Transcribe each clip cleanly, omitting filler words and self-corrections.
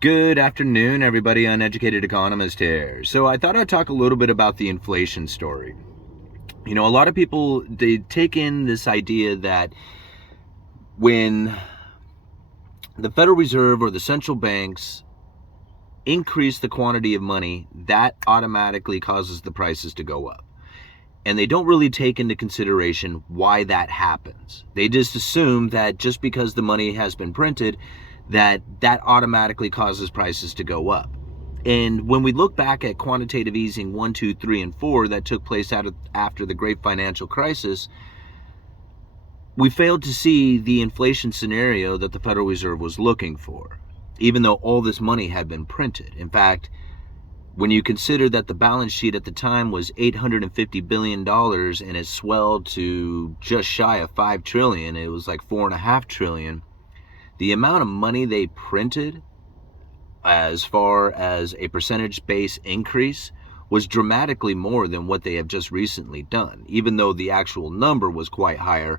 Good afternoon, everybody. Uneducated Economist here. So I thought I'd talk a little bit about the inflation story. A lot of people, they take in this idea that when the Federal Reserve or the central banks increase the quantity of money, that automatically causes the prices to go up. And they don't really take into consideration why that happens. They just assume that just because the money has been printed, that automatically causes prices to go up. And when we look back at quantitative easing 1, 2, 3, and 4 that took place after the great financial crisis, we failed to see the inflation scenario that the Federal Reserve was looking for, even though all this money had been printed. In fact, when you consider that the balance sheet at the time was $850 billion and it swelled to just shy of $5 trillion, it was like $4.5 trillion, the amount of money they printed as far as a percentage base increase was dramatically more than what they have just recently done. Even though the actual number was quite higher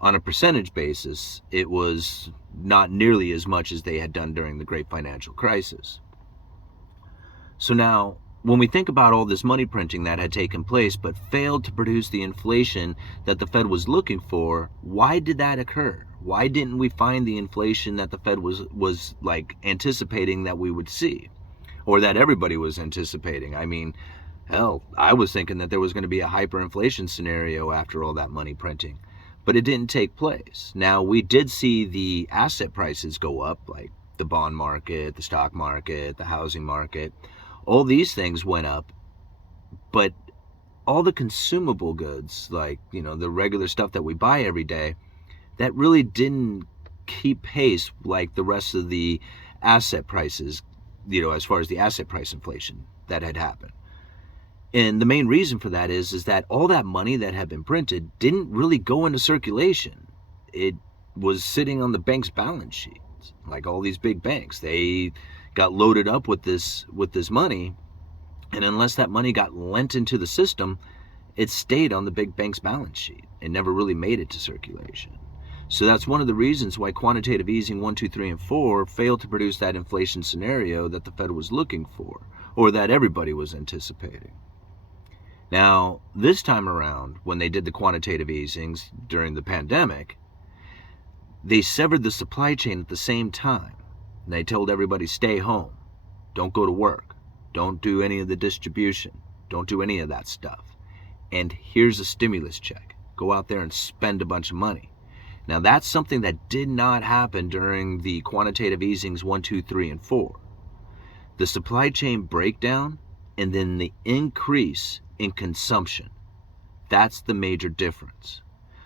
on a percentage basis, it was not nearly as much as they had done during the great financial crisis. So now, when we think about all this money printing that had taken place but failed to produce the inflation that the Fed was looking for, why did that occur? Why didn't we find the inflation that the Fed was like anticipating that we would see, or that everybody was anticipating? I mean, hell, I was thinking that there was going to be a hyperinflation scenario after all that money printing, but it didn't take place. Now, we did see the asset prices go up, like the bond market, the stock market, the housing market. All these things went up, but all the consumable goods, like, the regular stuff that we buy every day, that really didn't keep pace like the rest of the asset prices, as far as the asset price inflation that had happened. And the main reason for that is that all that money that had been printed didn't really go into circulation. It was sitting on the bank's balance sheets. Like all these big banks, they got loaded up with this money, and unless that money got lent into the system, it stayed on the big bank's balance sheet. It never really made it to circulation. So that's one of the reasons why quantitative easing 1, 2, 3, and 4 failed to produce that inflation scenario that the Fed was looking for, or that everybody was anticipating. Now, this time around, when they did the quantitative easings during the pandemic, they severed the supply chain at the same time. They told everybody, stay home, don't go to work, don't do any of the distribution, don't do any of that stuff. And here's a stimulus check. Go out there and spend a bunch of money. Now, that's something that did not happen during the quantitative easings 1, 2, 3, and 4. The supply chain breakdown and then the increase in consumption. That's the major difference.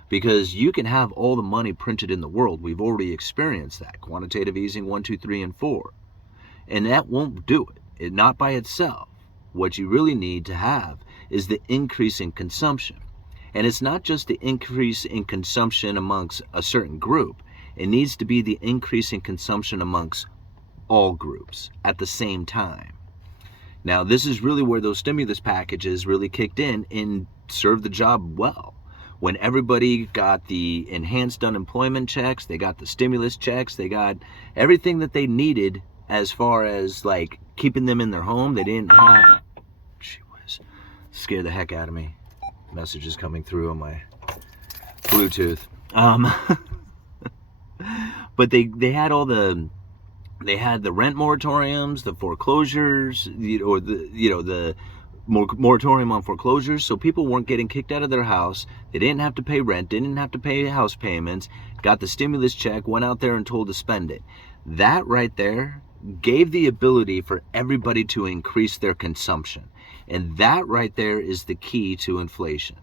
Because you can have all the money printed in the world. We've already experienced that. Quantitative easing 1, 2, 3, and 4. And that won't do it. Not by itself. What you really need to have is the increase in consumption. And it's not just the increase in consumption amongst a certain group. It needs to be the increase in consumption amongst all groups at the same time. Now, this is really where those stimulus packages really kicked in and served the job well. When everybody got the enhanced unemployment checks, they got the stimulus checks, they got everything that they needed as far as like keeping them in their home. They didn't have, scared the heck out of me. Messages coming through on my Bluetooth. But they had all the rent moratoriums, the foreclosures, or the moratorium on foreclosures, so people weren't getting kicked out of their house. They didn't have to pay rent, didn't have to pay house payments, got the stimulus check, went out there and told to spend it. That right there gave the ability for everybody to increase their consumption. And that right there is the key to inflation,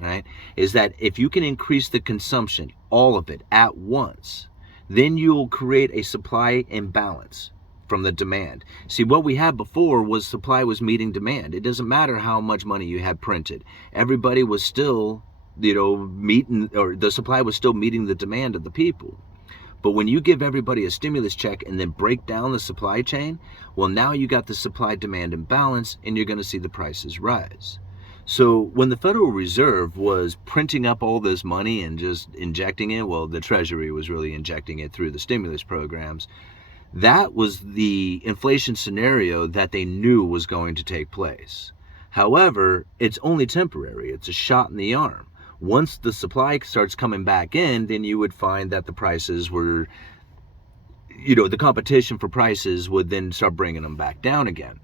right? Is that if you can increase the consumption, all of it at once, then you'll create a supply imbalance from the demand. See, what we had before was supply was meeting demand. It doesn't matter how much money you had printed. Everybody was still, meeting, or the supply was still meeting the demand of the people. But when you give everybody a stimulus check and then break down the supply chain, well, now you got the supply-demand imbalance, and you're going to see the prices rise. So when the Federal Reserve was printing up all this money and just injecting it, well, the Treasury was really injecting it through the stimulus programs, That was the inflation scenario that they knew was going to take place. However, it's only temporary. It's a shot in the arm. Once the supply starts coming back in, then you would find that the prices were, the competition for prices would then start bringing them back down again.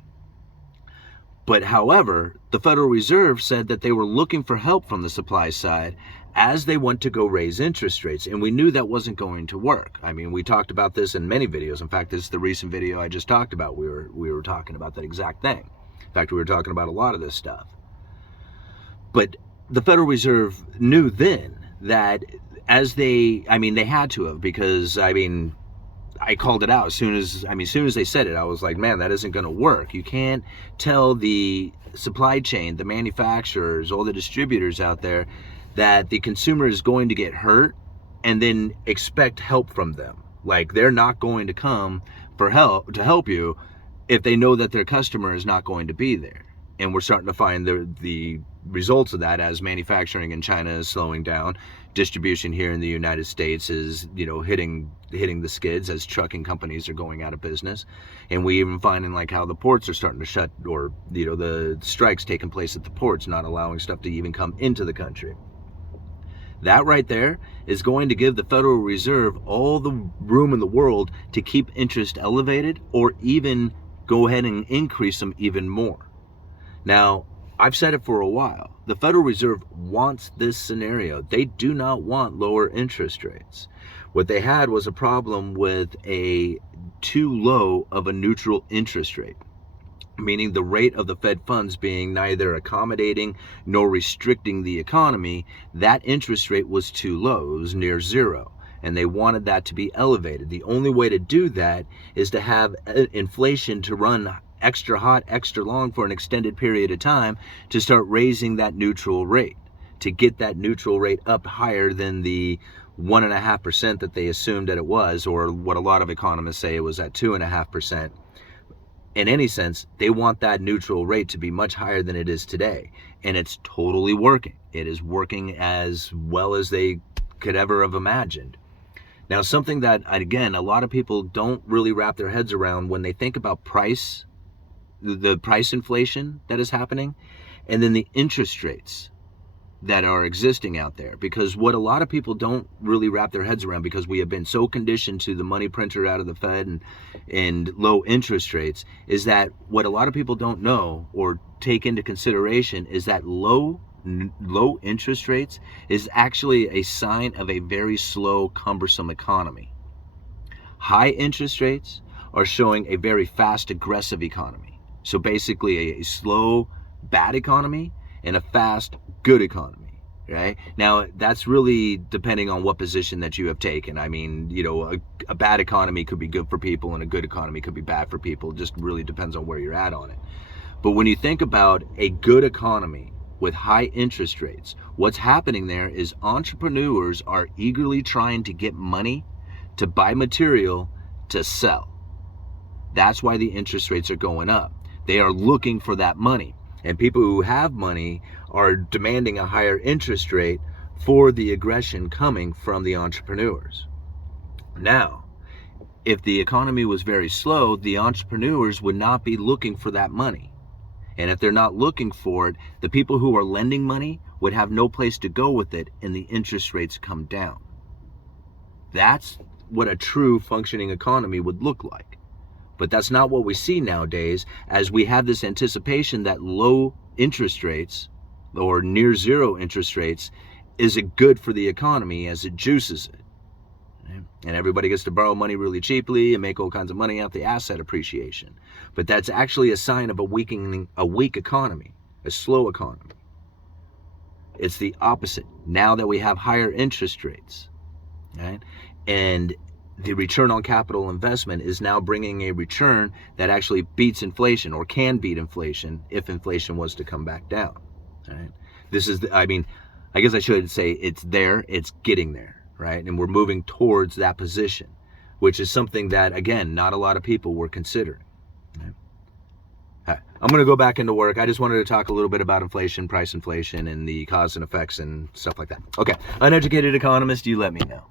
But however, the Federal Reserve said that they were looking for help from the supply side as they went to go raise interest rates. And we knew that wasn't going to work. I mean, we talked about this in many videos. In fact, this is the recent video I just talked about. We were talking about that exact thing. In fact, we were talking about a lot of this stuff. But the Federal Reserve knew then that they had to have, because, I called it out as soon as they said it. I was like, man, that isn't going to work. You can't tell the supply chain, the manufacturers, all the distributors out there that the consumer is going to get hurt and then expect help from them. Like, they're not going to come for help to help you if they know that their customer is not going to be there. And we're starting to find the results of that as manufacturing in China is slowing down. Distribution here in the United States is, hitting the skids as trucking companies are going out of business. And we even finding like how the ports are starting to shut, or, the strikes taking place at the ports, not allowing stuff to even come into the country. That right there is going to give the Federal Reserve all the room in the world to keep interest elevated, or even go ahead and increase them even more. Now, I've said it for a while. The Federal Reserve wants this scenario. They do not want lower interest rates. What they had was a problem with a too low of a neutral interest rate, meaning the rate of the Fed funds being neither accommodating nor restricting the economy. That interest rate was too low. It was near zero. And they wanted that to be elevated. The only way to do that is to have inflation to run extra hot, extra long for an extended period of time, to start raising that neutral rate, to get that neutral rate up higher than the 1.5% that they assumed that it was, or what a lot of economists say it was at 2.5%. In any sense, they want that neutral rate to be much higher than it is today. And it's totally working. It is working as well as they could ever have imagined. Now, something that, again, a lot of people don't really wrap their heads around when they think about the price inflation that is happening, and then the interest rates that are existing out there. Because what a lot of people don't really wrap their heads around, because we have been so conditioned to the money printer out of the Fed and low interest rates, is that what a lot of people don't know or take into consideration is that low interest rates is actually a sign of a very slow, cumbersome economy. High interest rates are showing a very fast, aggressive economy. So basically a slow, bad economy and a fast, good economy, right? Now, that's really depending on what position that you have taken. I mean, a bad economy could be good for people and a good economy could be bad for people. It just really depends on where you're at on it. But when you think about a good economy with high interest rates, what's happening there is entrepreneurs are eagerly trying to get money to buy material to sell. That's why the interest rates are going up. They are looking for that money. And people who have money are demanding a higher interest rate for the aggression coming from the entrepreneurs. Now, if the economy was very slow, the entrepreneurs would not be looking for that money. And if they're not looking for it, the people who are lending money would have no place to go with it, and the interest rates come down. That's what a true functioning economy would look like. But that's not what we see nowadays, as we have this anticipation that low interest rates or near zero interest rates is good for the economy, as it juices it. And everybody gets to borrow money really cheaply and make all kinds of money out the asset appreciation. But that's actually a sign of a weak economy, a slow economy. It's the opposite. Now that we have higher interest rates, right? And the return on capital investment is now bringing a return that actually beats inflation, or can beat inflation if inflation was to come back down. Right? This is, I guess I should say it's getting there, right? And we're moving towards that position, which is something that, again, not a lot of people were considering. Right? All right. I'm going to go back into work. I just wanted to talk a little bit about inflation, price inflation, and the cause and effects and stuff like that. Okay, Uneducated Economist, you let me know.